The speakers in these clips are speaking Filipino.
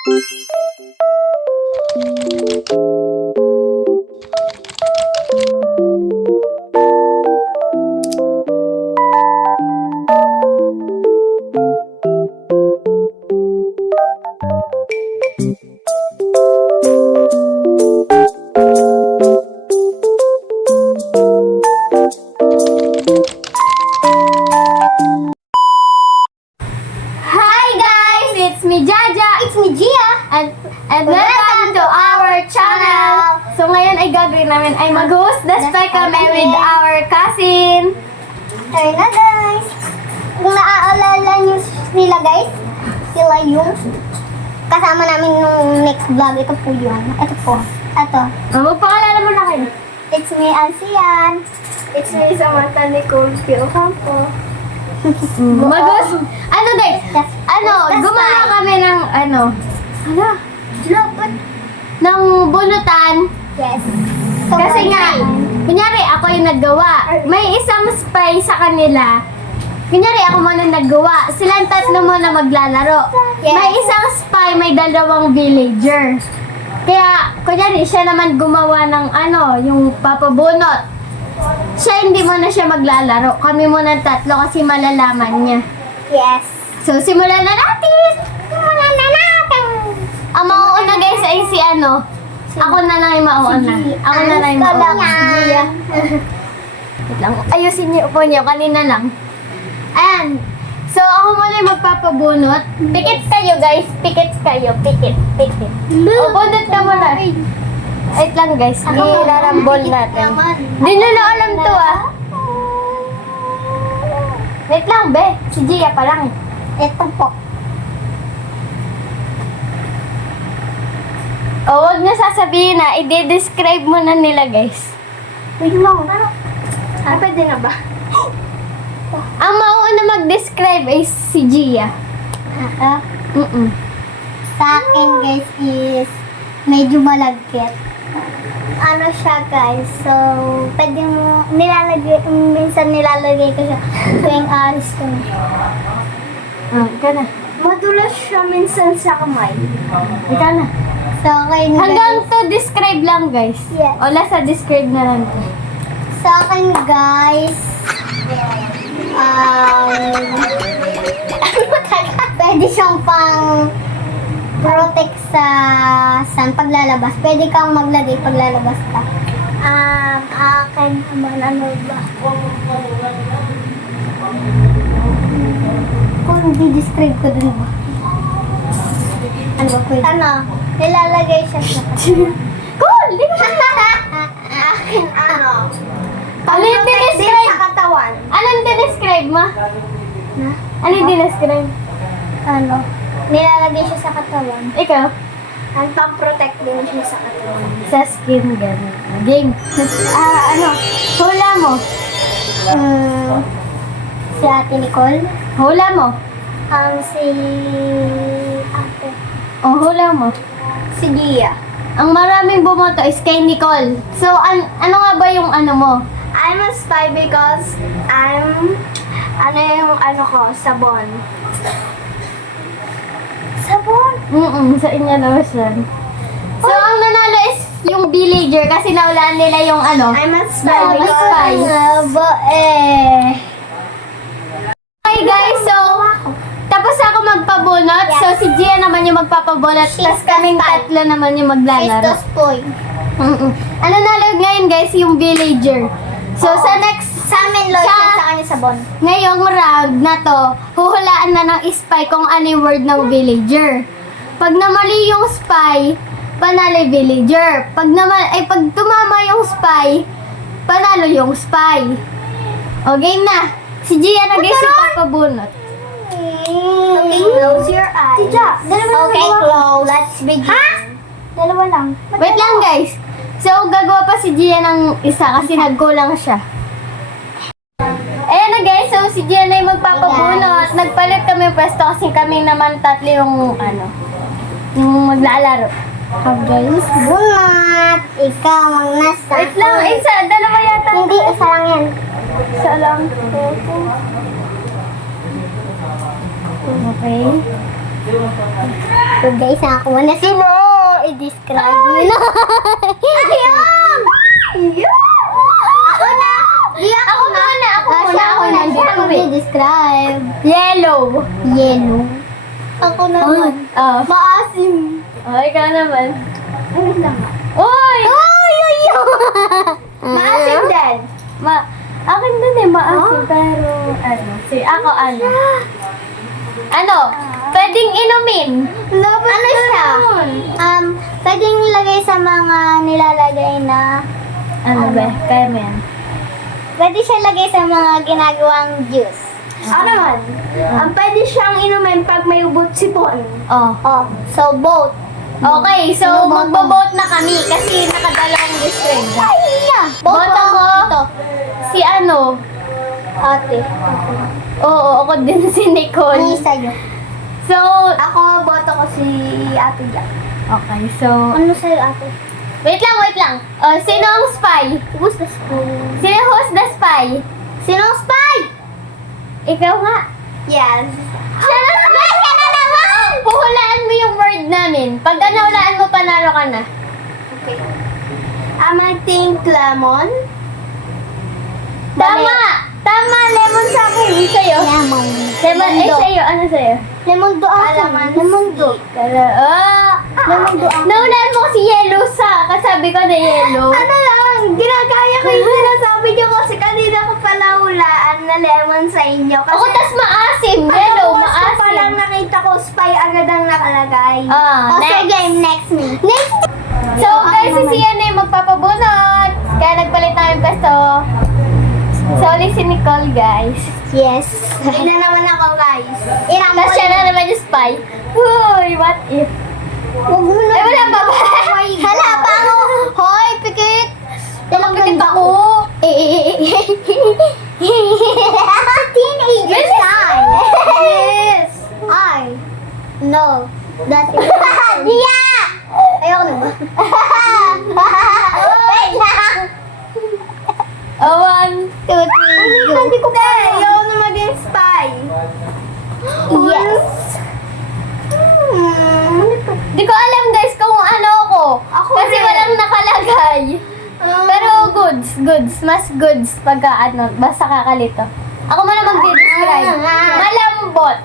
Hi guys! It's me Jaja! It's me, Gia. And welcome to our channel! So ngayon ay gagawin namin ay mag-host the spy kami with our cousin. Ayun na, guys. Kung naaalala nyo nila, guys, sila yung kasama namin nung next vlog. Ito po yun. Ito po. Ito. Magpakilala mo na kayo. It's me, Alcian. It's me, Samantha Nicole P. Ocampo. Mag-host. Ano guys? Gumawa kami ng ng bunutan. Yes. Kasi nga, kunyari ako yung naggawa. May isang spy sa kanila. Kunyari ako muna naggawa. Silang tatlo muna maglalaro. Yes. May isang spy, may dalawang villager. Kaya, kunyari, siya naman gumawa ng yung papabunot. Siya hindi muna siya maglalaro. Kami muna tatlo kasi malalaman niya. Yes. So, simulan na natin! Ang mauuna guys ay si Ako na lang yung mauuna. Ako na lang yung mauuna. Wait lang. Ayusin niyo po niyo. Kanina lang. Ayan. So, ako muna yung magpapabunot. Pikit kayo guys. Pikit kayo. Pikit. O, bunot ka muna. Wait lang guys. Irarambol natin. Di nyo na alam to Wait lang be. Si Gia pa lang. Ito po. O, huwag na sasabihin na. I-describe mo na nila guys. Wait lang. Pwede na ba? Ang mauuna mag-describe ay si Gia. Sa akin, guys, is medyo malagkit. Ano siya, guys? So, pwede mo, minsan nilalagay ko siya tuwing alis ko na. Ikaw na. Madulas siya minsan sa kamay. Ikaw na. So, akin, Hanggang guys, to describe lang guys. Yes. O, last sa describe na lang to. sa akin, guys, pwede siyang pang protect sa paglalabas. Pwede kang maglagay paglalabas ka. Akin naman, ano ba? Kung di-describe ko dun ba? Ano ba pwede? Nilalagay siya sa Cool! Di ba? akin, Ano yung dinescribe? sa katawan. Anong dinescribe mo? Na? Ano yung dinescribe? Nilalagay siya sa katawan. Ikaw? Ang pang-protect din siya sa katawan. Sa skin, gano'n. Game. Hula mo. Si Ate Nicole. Hula mo. Si Ate. O, hula mo. Si Gia. Ang maraming bumoto is kay Nicole. So, ano nga ba yung mo? I'm a spy because sabon. Sabon? Sa inyo daw siya. So, ang nanalo is yung villager kasi naulaan nila yung I'm a spy No, because... spy. Okay guys, so tapos ako magpabunot. Yes. So si Gia naman yung magpapabunot. She's Tapos the kaming spy. tatlo naman yung maglalaro. spoy. Ano nalo ngayon guys, yung villager. So sa next, Sa amin, lotion, Sa- sa kanya sabon. ngayong round na to, huhulaan na ng spy kung ano yung word ng villager. Pag namali yung spy, panalo yung villager. Pag tumama yung spy, panalo yung spy. O game na. Si Gia na guys yung papabunot. Okay, close your eyes. Okay, close. Let's begin. Dalawa lang. Wait lang guys. So gagawa pa si Gia ng isa kasi nagkulang siya. Ayan na guys, so si Gia na yung magpapabunot. Nagpalit kami yung pwesto kasi kami naman tatlo yung yung maglalaro. Guys, bunot. Ikaw ang nasa. Wait lang, isa, dalawa yata. Hindi, isa lang yan. Isa lang. Okay. So guys, ako muna sino. I-describe mo na. Ayun! Ako na! Ako muna, ako na. Siya ako i-describe. Yellow. Yellow. Ako naman. Oh. Maasim. Oh, ikaw naman. Ano lang? Uy! Maasim din. Akin din eh, maasim. Pero, ako ano? Pwedeng inumin. Ano siya? Pwedeng ilagay sa mga nilalagay na... Ano ba? Kaya mo yan. Pwede siya lagay sa mga ginagawang juice. Naman, pwede siyang inumin pag may ubot sipon. Oh. Oh, so both. Okay, so magbo-vote na kami kasi nakadalawang district. Both Boto ko. Ito. Si ano? Ate. Oo, ako din si Nicole. Ano sa'yo? So, Ako, boto ko si Ate Jack. okay, so... Ano sa'yo, ate? Wait lang. Sino ang spy? Who's the school? Who's the spy? Sinong spy? Ikaw nga. Yes. Siya na naman! Huhulaan mo yung word namin. Pag nahulaan mo, panalo ka na. Okay. I think lemon. Tama! Tama, lemon sa akin. Sa'yo? Lemon. Lemon, sa'yo. Ano sa'yo? Lemon do ako. Kalamansi. Lemon do. Lemon do ako. Nahulaan mo si yellow sa kasabi ko na yellow. Ano lang, ginagaya ko yung sinasabi niyo kasi kanina ko pala hulaan na lemon sa inyo. Kasi Ako, tas maasim. Yellow, pagbukas ko pa lang maasim. nakita ko spy agad ang nakalagay. Oh, so Next. game, next me. Next! So, guys, si Sian na yung magpapabunot. Kaya nagpalit namin pesto. So, ulit si Nicole, guys. Yes. Ina naman ako guys. Tapos siya na naman yung spy. Uy, what if? Huwag mo na. Ay, wala pa ba? Hala pa ako. Hoy, pikit. Dalang pikit ako. Teenager Yes. sign. Yes! I. No. That's it. Gia! Ayoko na ba? Wait lang. Oh, 1, 2, 3, go. Hindi ko pa. Ayaw na maging spy. Yes. Di ko alam, guys, kung ano ako. Kasi rin. walang nakalagay. Pero goods. Mas goods pagka ano, basta kakalito. Ako muna magde-describe. Malambot.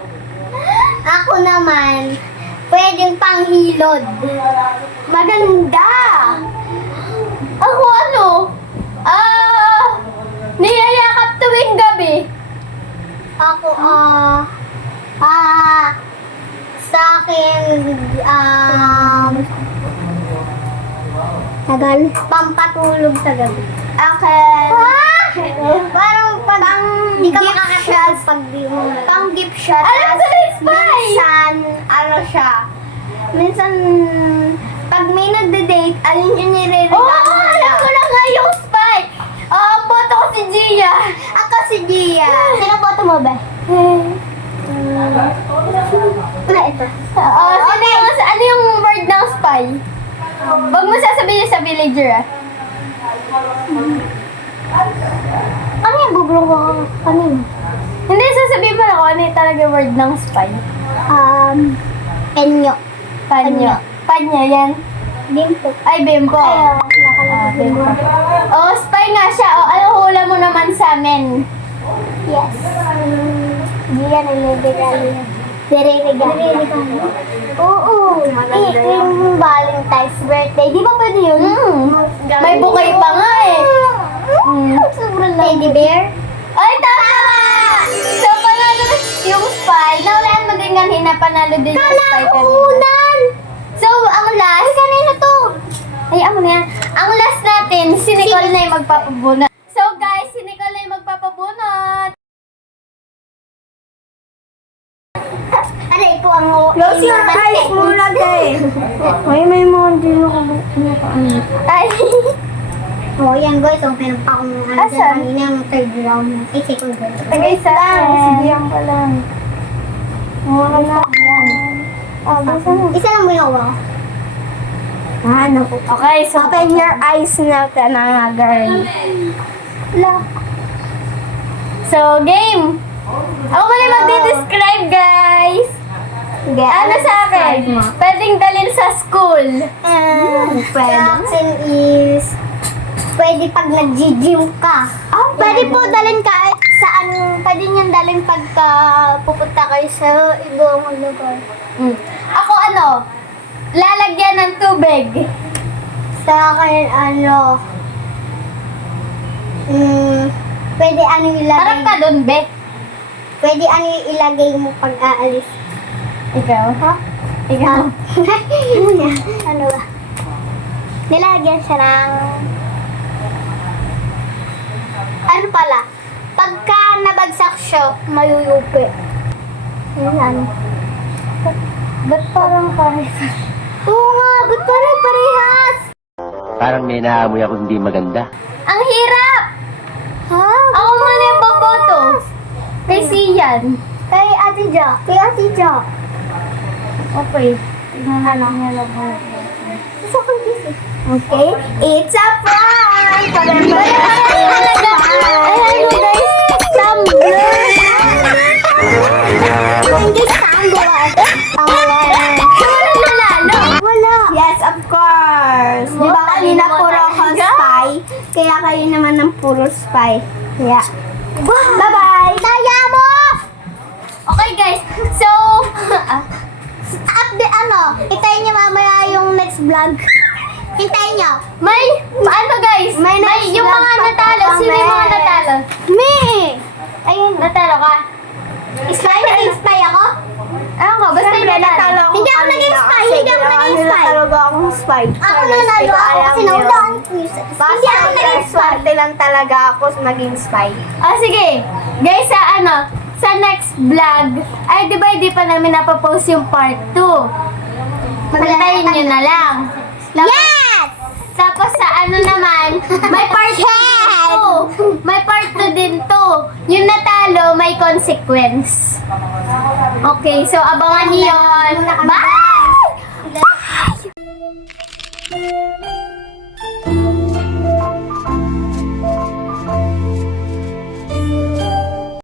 Ako naman, pwedeng panghilod. Maganda! Ako ano? Niyayakap tuwing gabi. Ako, sa akin, tagal, pampatulog sa gabi. Akin. Parang pag di ka makakatulog pag di mo. Pang gift siya. Alam ko na yung spy. Minsan, ano siya. Minsan, pag may nagde-date, alin yung nire-regalo Alam ko na nga yung spy. Ang boto ko si Gia. Ako si Gia. Sino boto mo ba? Ito. Ano yung word ng spy? Wag mo sasabihin sa villager, ah. Ano yung bubulong ko kanina? Hindi, sasabihin mo na kung ano yung talaga word ng spy. Enyo. Panyo. Panyo, yan. Bimpo. Ay, bimbo. Bimbo. Oh, spy nga siya. Oh, ano hula mo naman sa amin? Yes. Hindi yan ang regalo. Nire-regalo. Oo. Maganda yun. Yung Valentine's birthday. Di ba pwede yun? May bukay pa nga eh. Sobrang lang. Teddy bear? Ay, tama! So, panalo na yung spy. Naulaan mo din kanina, panalo din yung spy kanina. So, ang last... Ay, kanina to. Ay, ano na yan. Ang last natin, si Nicole na yung magpapabunot. So, guys, si Nicole na yung magpapabunot. Aray po ang... Close your eyes muna, guys. May mga hindi ako. Ay, Oh, yan guys. So, meron pa akong Asan? kanina yung third round. Ay, second round. tagay sa Sibiyan pa lang. Mura na. Yan. Isa lang mo yung ako. Ano po? Okay, so... Open your eyes na, girl. So, game! Ako muna magde-describe, guys! Ano sa akin? Pwedeng dalhin sa school. Sa akin is, pwede pag nag-gym ka. Pwede po dalhin kahit saan, pwede niyang dalhin pagka pupunta kayo sa ibang lugar. Ako lalagyan ng tubig. Sa akin, pwede Harap ka ilagay, dun, be. pwede ilagay mo pag aalis. Ikaw? Ha? Ikaw? Ano ba? Nilagyan siya ng... Ano pala? Pagka nabagsak siya, mayuyupi. Yan. Ba't parang parehas? Oo nga, ba't parehas? Parang may naamoy ako hindi maganda. Ang hirap! Ha? Ako muna yung baboto. Kay Sian. Kay Ate Jo. Kay Ate Jo. Okay. Ano? Gusto ko busy. Okay. It's a prank! Ayan mo guys, tumbler. Hindi tumbler. Nanalo. Wala. Yes, of course. Di ba kanina puro ako spy? Kaya kayo naman ng puro spy. Yeah. Bye-bye! Saya mo! Okay guys, so... Hintayin niyo mamaya yung next vlog. Hintayin niyo. guys, May next yung vlog mga pa natalo. kami. Sino yung mga natalo? Me! Ayun. Natalo ka? Spy? Naging spy ako? Ewan ko, basta yung natalo. Hindi ako naging spy. Hindi ako naging spy. Talaga akong spy. Ako nanalo ako kasi naunahan ko yung Hindi ako naging spy. Swerte lang talaga ako maging spy. Sige. Guys, sa next vlog, ay di ba hindi pa namin napapost yung part 2? Pantayin nyo na lang. Yes! Tapos sa naman, may part 2. May part 2 din to. Yung natalo, may consequence. Okay, so abangan niyo yun. Bye!